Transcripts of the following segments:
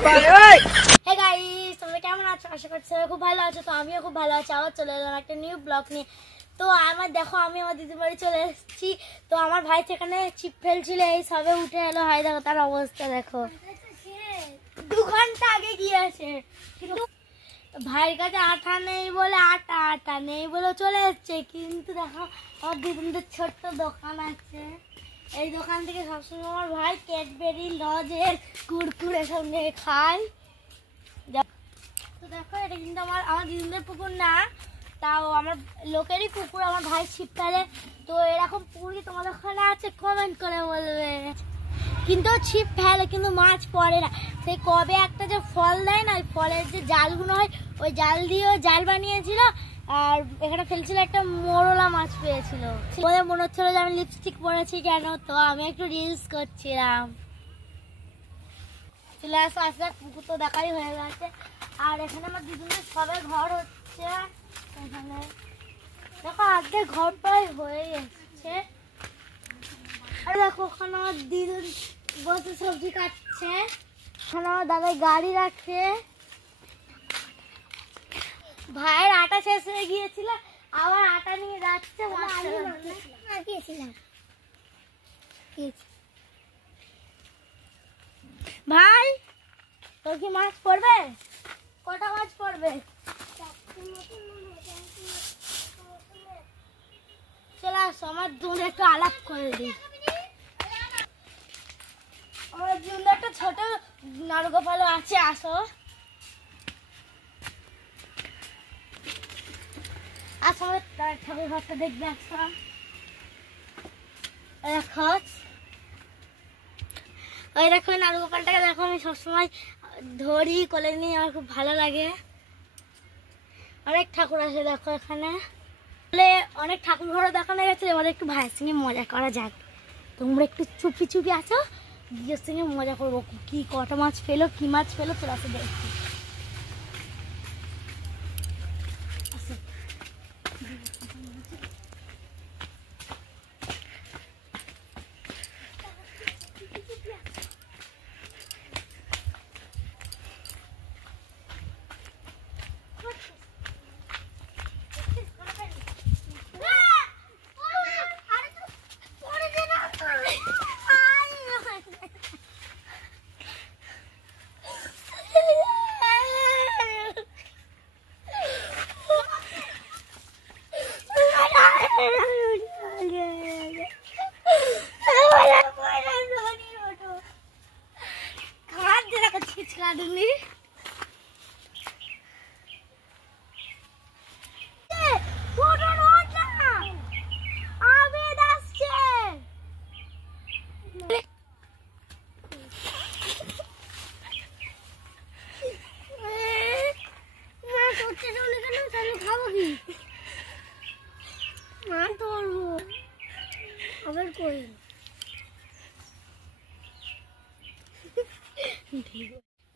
Hey guys, তোমরা কেমন আছো? আশা করছি খুব ভালো আছো। তো আমিও খুব ভালো আছি। আবার চলে এলাম একটা নিউ ব্লগ নিয়ে। তো দেখো আমি আমার দিদির বাড়ি চলে এসেছি। তো আমার ভাই সেখানে ছিপ ফেলছিল, এই সবে উঠে এলো। হয় দেখো তার অবস্থা, দেখো 2 ঘন্টা আগে গিয়েছে। কিন্তু ভাইয়ের কাছে আটা নেই বলে আটা নেই বলে চলে এসছে। কিন্তু দেখো আমার দিদিদের ছোট্ট দোকান আছে। এই দোকান থেকে সবসময় আমার ভাই ক্যাডবেরি, লজের কুরকুরে সব নিয়ে খায়। তো দেখো এটা কিন্তু আমার দিদিদের পুকুর না, তাও আমার লোকেরই পুকুর। আমার ভাই ছিপ ফেলে। তো এরকম পুকুর কি তোমাদের ওখানে আছে? কমেন্ট করে বলবে। কিন্তু ছিপ ফেলে কিন্তু মাছ পড়ে না। সেই কবে একটা যে ফল দেয় না, ওই ফলের যে জালগুলো হয়, ওই জাল দিয়েও জাল বানিয়েছিল। আর এখানে ফেলছিল, একটা মোরলা মাছ পেয়েছিল। বলে মনে হচ্ছিল যে আমি লিপস্টিক পরেছি কেন। তো আমি একটু রিলস করছিলাম। চলে আসো, আসলে পুকুর তো দেখাই হয়ে গেছে। আর এখানে আমার দিদুনের সবে ঘর হচ্ছে। এখানে দেখো আজকে ঘর প্রায় হয়ে এসছে। আর দেখো ওখানে আমার দিদুন বসে সবজি কাটছে। ওখানে আমার দাদা গাড়ি রাখছে। ভাইয়ের আটা শেষ হয়ে গিয়েছিল, আবার আটা নিয়ে যাচ্ছে। ভাই তোর কি মাছ পড়বে? কটা মাছ পড়বে? চলে আসো, আমার দুধ একটু আলাপ করে দিই। আমার দুধ একটা ছোট নারগোপালও আছে, আসো। আসো ঠাকুর ঘরটা দেখবে। আসো ওই দেখো নারগোপালটাকে দেখো, আমি সবসময় ধরি কোলে নিয়ে, আমার খুব ভালো লাগে। অনেক ঠাকুর আছে দেখো এখানে। অনেক ঠাকুর ঘরও দেখানো গেছে। এবার একটু ভাইয়ের সঙ্গে মজা করা যাক। তোমরা একটু চুপি চুপি আছো, দিদির সঙ্গে মজা করবো। কি কটা মাছ ফেলো, কি মাছ ফেলো, তোরা তো দেখছি।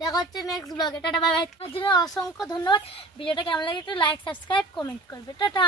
দেখা হচ্ছে নেক্সট ব্লগে। Tata bye bye. অসংখ্য ধন্যবাদ। ভিডিওটা কেমন লাগে একটু লাইক, সাবস্ক্রাইব, কমেন্ট করবে। টাটা।